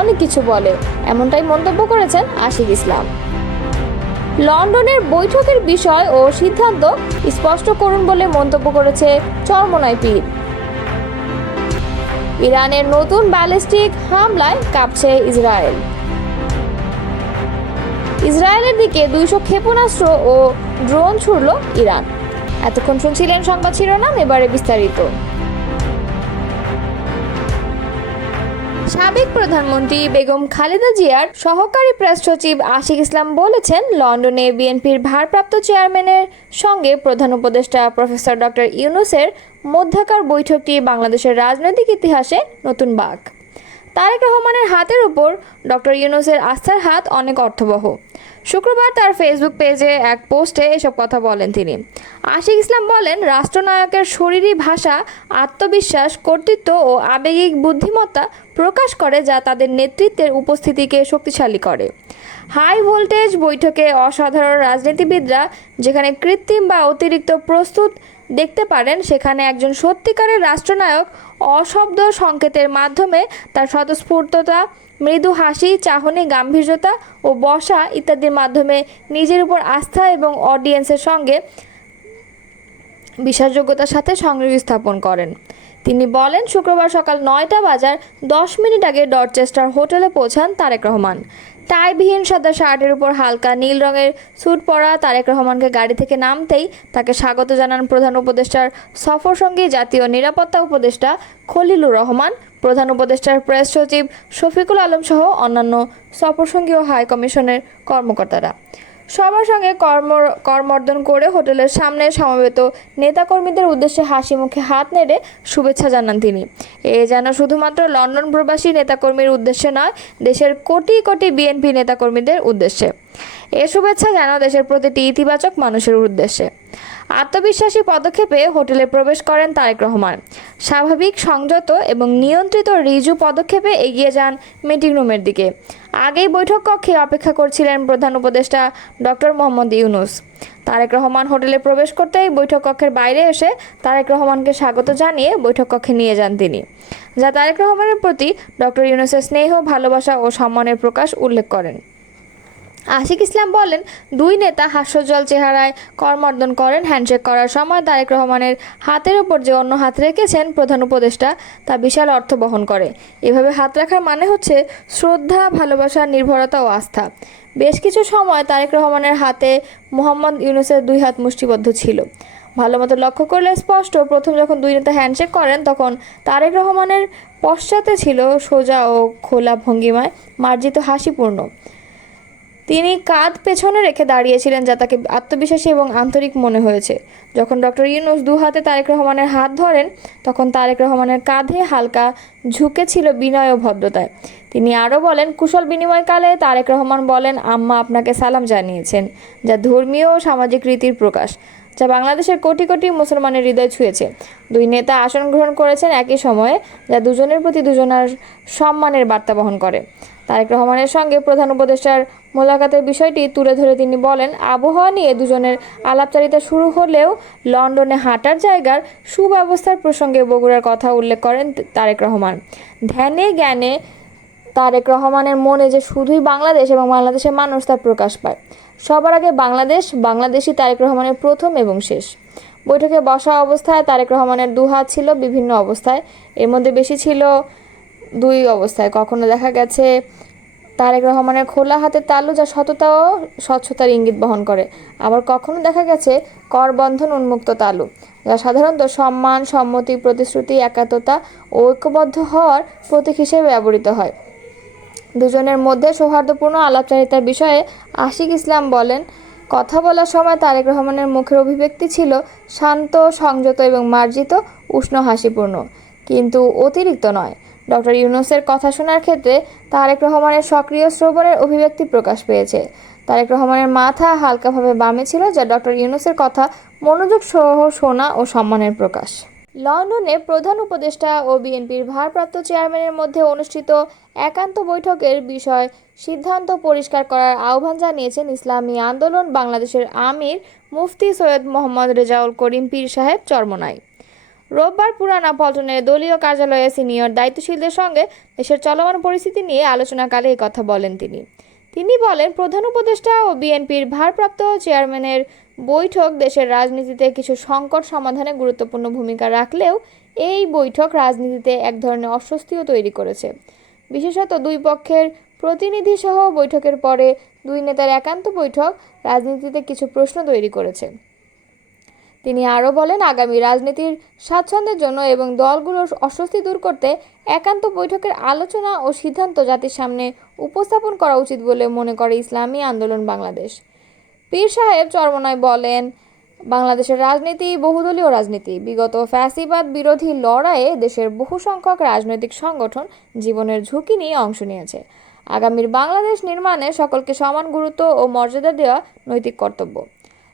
অনেক কিছু বলে। এমনটাই মন্তব্য করেছেন আশিক ইসলাম। লন্ডনের বৈঠকের বিষয় ও সিদ্ধান্ত স্পষ্ট করুন বলে মন্তব্য করেছে চরমনাই পীর। ইরানের নতুন ব্যালিস্টিক হামলায় কাঁপছে ইসরায়েল। ইসরায়েলের দিকে দুইশো ক্ষেপণাস্ত্র ও ড্রোন ছুড়ল ইরান। এতক্ষণ শুনছিলেন সংবাদ শিরোনাম, এবারে বিস্তারিত। সাবেক প্রধানমন্ত্রী বেগম খালেদা জিয়ার সহকারী প্রেস সচিব আশিক ইসলাম বলেছেন, লন্ডনে বিএনপির ভারপ্রাপ্ত চেয়ারম্যানের সঙ্গে প্রধান উপদেষ্টা প্রফেসর ডক্টর ইউনুসের মধ্যাকার বৈঠকটি বাংলাদেশের রাজনৈতিক ইতিহাসে নতুন বাঘ। তারেক রহমানের হাতের উপর ডক্টর ইউনুসের আস্থার হাত অনেক অর্থবহ। শুক্রবার তার ফেসবুক পেজে এক পোস্টে এসব কথা বলেন তিনি। আশিক ইসলাম বলেন, রাষ্ট্রনায়কের শরীরী ভাষা, আত্মবিশ্বাস, কর্তৃত্ব ও আবেগিক বুদ্ধিমত্তা প্রকাশ করে যা তাদের নেতৃত্বের উপস্থিতিকে শক্তিশালী করে। হাই ভোল্টেজ বৈঠকে অসাধারণ রাজনীতিবিদরা, যেখানে কৃত্রিম বা অতিরিক্ত প্রস্তুত দেখতে পারেন, সেখানে একজন সত্যিকারের রাষ্ট্রনায়ক অশব্দ সংকেতের মাধ্যমে তার স্বতঃস্ফূর্ততা, মৃদু হাসি, চাহনি, গাম্ভীর্যতা ও বসা ইত্যাদির মাধ্যমে নিজের উপর আস্থা এবং অডিয়েন্সের সঙ্গে বিশ্বাসযোগ্যতার সাথে সংযোগ স্থাপন করেন। তিনি বলেন, শুক্রবার সকাল নয়টা বাজার দশ মিনিট আগে ডরচেস্টার হোটেলে পৌঁছান তারেক রহমান। টাইবিহীন সাদা শার্টের উপর হালকা নীল রঙের স্যুট পরা তারেক রহমানকে গাড়ি থেকে নামতেই তাকে স্বাগত জানান প্রধান উপদেষ্টার সফর সঙ্গী জাতীয় নিরাপত্তা উপদেষ্টা খলিলুর রহমান। প্রধান উপদেষ্টার প্রেস সচিব শফিকুল আলম সহ অন্যান্য সফরসঙ্গী ও হাই কমিশনের কর্মকর্তারা। সবার সঙ্গে কর্ম, কর্মর্দন করে হোটেলের সামনে সমবেত নেতাকর্মীদের উদ্দেশ্যে হাসি মুখে হাত নেড়ে শুভেচ্ছা জানান তিনি। এ যেন শুধুমাত্র লন্ডন প্রবাসী নেতাকর্মীর উদ্দেশ্যে নয়, দেশের কোটি কোটি বিএনপি নেতাকর্মীদের উদ্দেশ্যে। এ শুভেচ্ছা যেন দেশের প্রতিটি ইতিবাচক মানুষের উদ্দেশ্যে। আত্মবিশ্বাসী পদক্ষেপে হোটেলে প্রবেশ করেন তারেক রহমান। স্বাভাবিক সংযত এবং নিয়ন্ত্রিত রিজু পদক্ষেপে এগিয়ে যান মিটিং রুমের দিকে। আগেই বৈঠক কক্ষে অপেক্ষা করছিলেন প্রধান উপদেষ্টা ডক্টর মোহাম্মদ ইউনুস। তারেক রহমান হোটেলে প্রবেশ করতেই বৈঠক কক্ষের বাইরে এসে তারেক রহমানকে স্বাগত জানিয়ে বৈঠক কক্ষে নিয়ে যান তিনি, যা তারেক রহমানের প্রতি ডক্টর ইউনুসের স্নেহ, ভালোবাসা ও সম্মানের প্রকাশ উল্লেখ করেন। আশিক ইসলাম বলেন, দুই নেতা হাস্যজ্জ্বল চেহারায় করমর্দন করেন, হ্যান্ডশেক করার সময় তারেক রহমানের হাতের উপর যে অন্য হাত রেখেছেন প্রধান উপদেষ্টা, তা বিশাল অর্থ বহন করে। এভাবে হাত রাখার মানে হচ্ছে শ্রদ্ধা, ভালোবাসা, নির্ভরতা ও আস্থা। বেশ কিছু সময় তারেক রহমানের হাতে মোহাম্মদ ইউনুসের দুই হাত মুষ্টিবদ্ধ ছিল। ভালো মতো লক্ষ্য করলে স্পষ্ট, প্রথম যখন দুই নেতা হ্যান্ডশেক করেন, তখন তারেক রহমানের পশ্চাতে ছিল সোজা ও খোলা ভঙ্গিমায় মার্জিত হাসিপূর্ণ। তিনি কাঁধ পেছনে রেখে দাঁড়িয়েছিলেন যা তাকে আত্মবিশ্বাসী এবং আন্তরিক মনে হয়েছে। যখন ডক্টর ইউনুস দু হাতে তারেক রহমানের হাত ধরেন, তখন তারেক রহমানের কাঁধে হালকা ঝুঁকে ছিল বিনয় ও ভদ্রতায়। তিনি আরও বলেন, কুশল বিনিময়কালে তারেক রহমান বলেন, আম্মা আপনাকে সালাম জানিয়েছেন, যা ধর্মীয় ও সামাজিক রীতির প্রকাশ, যা বাংলাদেশের কোটি কোটি মুসলমানের হৃদয় ছুঁয়েছে। দুই নেতা আসন গ্রহণ করেছেন একই সময়ে, যা দুজনের প্রতি দুজনের সম্মানের বার্তা বহন করে। তারেক রহমানের সঙ্গে প্রধান উপদেষ্টার মোলাকাতের বিষয়টি তুলে ধরে তিনি বলেন, আবহাওয়া নিয়ে দুজনের আলাপচারিতা শুরু হলেও লন্ডনে হাঁটার জায়গার সুব্যবস্থার প্রসঙ্গে বগুড়ার কথা উল্লেখ করেন তারেক রহমান। ধ্যানে জ্ঞানে তারেক রহমানের মনে যে শুধুই বাংলাদেশ এবং বাংলাদেশের মানুষ তা প্রকাশ পায়। সবার আগে বাংলাদেশ, বাংলাদেশই তারেক রহমানের প্রথম এবং শেষ। বৈঠকে বসা অবস্থায় তারেক রহমানের দু হাত ছিল বিভিন্ন অবস্থায়। এর মধ্যে বেশি ছিল দুই অবস্থায়। কখনো দেখা গেছে তারেক রহমানের খোলা হাতের তালু যা সততা ও স্বচ্ছতার ইঙ্গিত বহন করে। আবার কখনো দেখা গেছে করবন্ধন উন্মুক্ত তালু যা সাধারণত সম্মান, সম্মতি, প্রতিশ্রুতি, একাত্মতা ও ঐক্যবদ্ধ হওয়ার প্রতীক হিসেবে ব্যবহৃত হয়। দুজনের মধ্যে সৌহার্দ্যপূর্ণ আলাপচারিতার বিষয়ে আশিক ইসলাম বলেন, কথা বলার সময় তারেক রহমানের মুখের অভিব্যক্তি ছিল শান্ত, সংযত এবং মার্জিত, উষ্ণ, হাসিপূর্ণ। কিন্তু অতিরিক্ত নয়। ডক্টর ইউনুসের কথা শোনার ক্ষেত্রে তারেক রহমানের সক্রিয় শ্রবণের অভিব্যক্তি প্রকাশ পেয়েছে। তারেক রহমানের মাথা হালকাভাবে বামে ছিল, যা ডক্টর ইউনুসের কথা মনোযোগ সহ শোনা ও সম্মানের প্রকাশ। লন্ডনে প্রধান উপদেষ্টা ও বিএনপির ভারপ্রাপ্ত চেয়ারম্যানের মধ্যে অনুষ্ঠিত একান্ত বৈঠকের বিষয় সিদ্ধান্ত পরিষ্কার করার আহ্বান জানিয়েছেন ইসলামী আন্দোলন বাংলাদেশের আমির মুফতি সৈয়দ মোহাম্মদ রেজাউল করিম পীর সাহেব চরমনাই। রোববার পুরানা পল্টনে দলীয় কার্যালয়ে সিনিয়র দায়িত্বশীলদের সঙ্গে দেশের চলমান পরিস্থিতি নিয়ে আলোচনাকালে এই কথা বলেন তিনি। তিনি বলেন, প্রধান উপদেষ্টা ও বিএনপির ভারপ্রাপ্ত চেয়ারম্যানের বৈঠক দেশের রাজনীতিতে কিছু সংকট সমাধানে গুরুত্বপূর্ণ ভূমিকা রাখলেও এই বৈঠক রাজনীতিতে এক ধরনের অস্বস্তিও তৈরি করেছে। বিশেষত দুই পক্ষের প্রতিনিধি সহ বৈঠকের পরে দুই নেতার একান্ত বৈঠক রাজনীতিতে কিছু প্রশ্ন তৈরি করেছে। তিনি আরও বলেন, আগামী রাজনীতির স্বাচ্ছন্দ্যের জন্য এবং দলগুলোর অস্বস্তি দূর করতে একান্ত বৈঠকের আলোচনা ও সিদ্ধান্ত জাতির সামনে উপস্থাপন করা উচিত বলে মনে করে ইসলামী আন্দোলন বাংলাদেশ। পীর সাহেব চরমনায় বলেন, বাংলাদেশের রাজনীতি বহুদলীয় রাজনীতি। বিগত ফ্যাসিবাদ বিরোধী লড়াইয়ে দেশের বহু সংখ্যক রাজনৈতিক সংগঠন জীবনের ঝুঁকি নিয়ে অংশ নিয়েছে। আগামীর বাংলাদেশ নির্মাণে সকলকে সমান গুরুত্ব ও মর্যাদা দেওয়া নৈতিক কর্তব্য।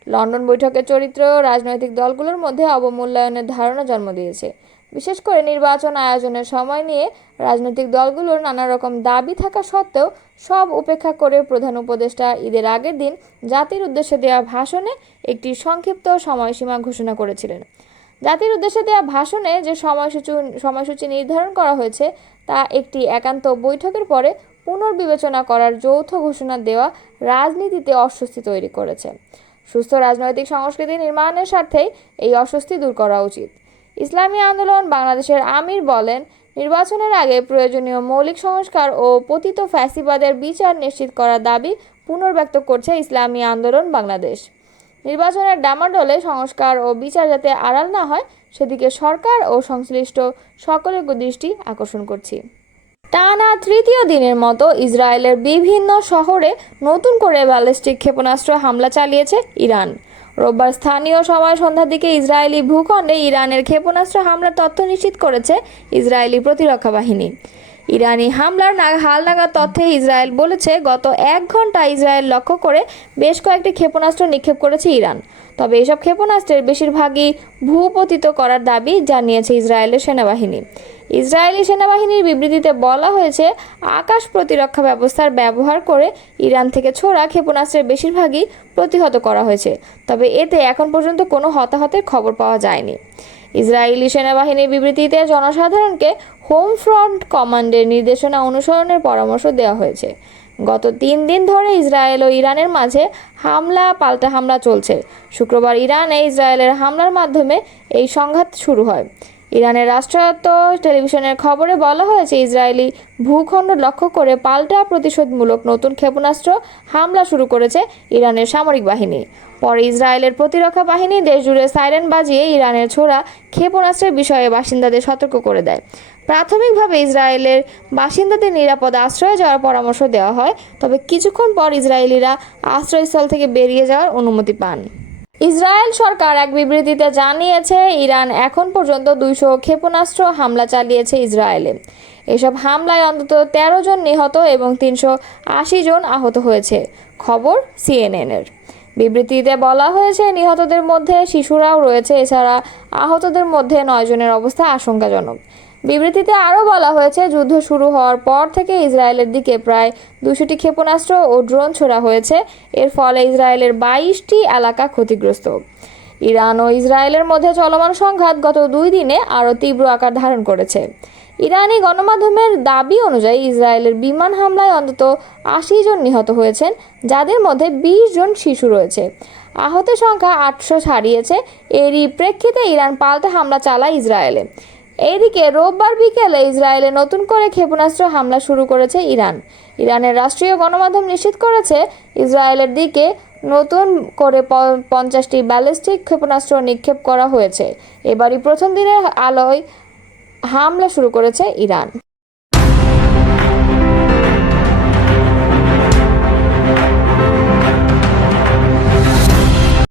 লন্ডন বৈঠকের চরিত্র রাজনৈতিক দলগুলোর মধ্যে অবমূল্যায়নের ধারণা জন্ম দিয়েছে। বিশেষ করে নির্বাচন আয়োজনের সময় নিয়ে রাজনৈতিক দলগুলোর নানা রকম দাবি থাকা সত্ত্বেও সব উপেক্ষা করে প্রধান উপদেষ্টা ঈদের আগের দিন জাতির উদ্দেশ্যে দেওয়া ভাষণে একটি সংক্ষিপ্ত সময়সীমা ঘোষণা করেছিলেন। জাতির উদ্দেশ্যে দেওয়া ভাষণে যে সময়সূচি সময়সূচি নির্ধারণ করা হয়েছে, তা একটি একান্ত বৈঠকের পরে পুনর্বিবেচনা করার যৌথ ঘোষণা দেওয়া রাজনীতিতে অস্বস্তি তৈরি করেছে। সুস্থ রাজনৈতিক সংস্কৃতি নির্মাণের স্বার্থেই এই অস্বস্তি দূর করা উচিত। ইসলামী আন্দোলন বাংলাদেশের আমির বলেন, নির্বাচনের আগে প্রয়োজনীয় মৌলিক সংস্কার ও পতিত ফ্যাসিবাদের বিচার নিশ্চিত করার দাবি পুনর্ব্যক্ত করছে ইসলামী আন্দোলন বাংলাদেশ। নির্বাচনের ডামাডোলে সংস্কার ও বিচার যাতে আড়াল না হয়, সেদিকে সরকার ও সংশ্লিষ্ট সকলের দৃষ্টি আকর্ষণ করছি। টানা তৃতীয় দিনের মতো ইসরায়েলের বিভিন্ন শহরে নতুন করে ব্যালিস্টিক ক্ষেপণাস্ত্র হামলা চালিয়েছে ইরান। রোববার স্থানীয় সময় সন্ধ্যার দিকে ইসরায়েলি ভূখণ্ডে ইরানের ক্ষেপণাস্ত্র হামলার তথ্য নিশ্চিত করেছে ইসরায়েলি প্রতিরক্ষা বাহিনী। ইরানি হামলার হালনাগাদ তথ্যে ইসরায়েল বলেছে, গত এক ঘণ্টা ইসরায়েল লক্ষ্য করে বেশ কয়েকটি ক্ষেপণাস্ত্র নিক্ষেপ করেছে ইরান। তবে এসব ক্ষেপণাস্ত্রের বেশিরভাগই ভূপতিত করার দাবি জানিয়েছে ইসরায়েলের সেনাবাহিনী। ইসরায়েলি সেনাবাহিনীর বিবৃতিতে বলা হয়েছে, আকাশ প্রতিরক্ষা ব্যবস্থার ব্যবহার করে ইরান থেকে ছোড়া ক্ষেপণাস্ত্রের বেশিরভাগই প্রতিহত করা হয়েছে, তবে এতে এখন পর্যন্ত কোনো হতাহতের খবর পাওয়া যায়নি। ইসরায়েলি সেনাবাহিনীর বিবৃতিতে জনসাধারণকে হোম ফ্রন্ট কমান্ডের নির্দেশনা অনুসরণের পরামর্শ দেওয়া হয়েছে। গত তিন দিন ধরে ইসরায়েল ও ইরানের মাঝে হামলা, পাল্টা হামলা চলছে। শুক্রবার ইরানে ইসরায়েলের হামলার মাধ্যমে এই সংঘাত শুরু হয়। ইরানের রাষ্ট্রায়ত্ত টেলিভিশনের খবরে বলা হয়েছে, ইসরায়েলি ভূখণ্ড লক্ষ্য করে পাল্টা প্রতিশোধমূলক নতুন ক্ষেপণাস্ত্র হামলা শুরু করেছে ইরানের সামরিক বাহিনী। পরে ইসরায়েলের প্রতিরক্ষা বাহিনী দেশজুড়ে সাইরেন বাজিয়ে ইরানের ছোড়া ক্ষেপণাস্ত্রের বিষয়ে বাসিন্দাদের সতর্ক করে দেয়। প্রাথমিকভাবে ইসরায়েলের বাসিন্দাদের নিরাপদ আশ্রয়ে যাওয়ার পরামর্শ দেওয়া হয়, তবে কিছুক্ষণ পর ইসরায়েলিরা আশ্রয়স্থল থেকে বেরিয়ে যাওয়ার অনুমতি পান। ইসরায়েল সরকার এক বিবৃতিতে জানিয়েছে, ইরান এখন পর্যন্ত দুইশো ক্ষেপণাস্ত্র হামলা চালিয়েছে ইসরায়েলে। এসব হামলায় অন্তত তেরো জন নিহত এবং তিনশো আশি জন আহত হয়েছে, খবর সিএনএনের। বিবৃতিতে বলা হয়েছে, নিহতদের মধ্যে শিশুরাও রয়েছে, এছাড়া আহতদের মধ্যে নয় জনের অবস্থা আশঙ্কাজনক। বিবৃতিতে আরও বলা হয়েছে, যুদ্ধ শুরু হওয়ার পর থেকে ইসরায়েলের দিকে প্রায় দুশোটি ক্ষেপণাস্ত্র ও ড্রোন ছোড়া হয়েছে। এর ফলে ইসরায়েলের বাইশটি এলাকা ক্ষতিগ্রস্ত। ইরান ও ইসরায়েলের মধ্যে চলমান সংঘাত গত দুই দিনে আরও তীব্র আকার ধারণ করেছে। ইরানি গণমাধ্যমের দাবি অনুযায়ী ইসরায়েলের বিমান হামলায় অন্তত আশি জন নিহত হয়েছেন, যাদের মধ্যে বিশ জন শিশু রয়েছে। আহতের সংখ্যা আটশো ছাড়িয়েছে। এরই প্রেক্ষিতে ইরান পাল্টা হামলা চালায় ইসরায়েলে। এইদিকে রোববার বিকেলে ইসরায়েলে নতুন করে ক্ষেপণাস্ত্র হামলা শুরু করেছে ইরান। ইরানের রাষ্ট্রীয় গণমাধ্যম নিশ্চিত করেছে, ইসরায়েলের দিকে নতুন করে পঞ্চাশটি ব্যালিস্টিক ক্ষেপণাস্ত্র নিক্ষেপ করা হয়েছে। এবারই প্রথম দিনের আলোয় হামলা শুরু করেছে ইরান।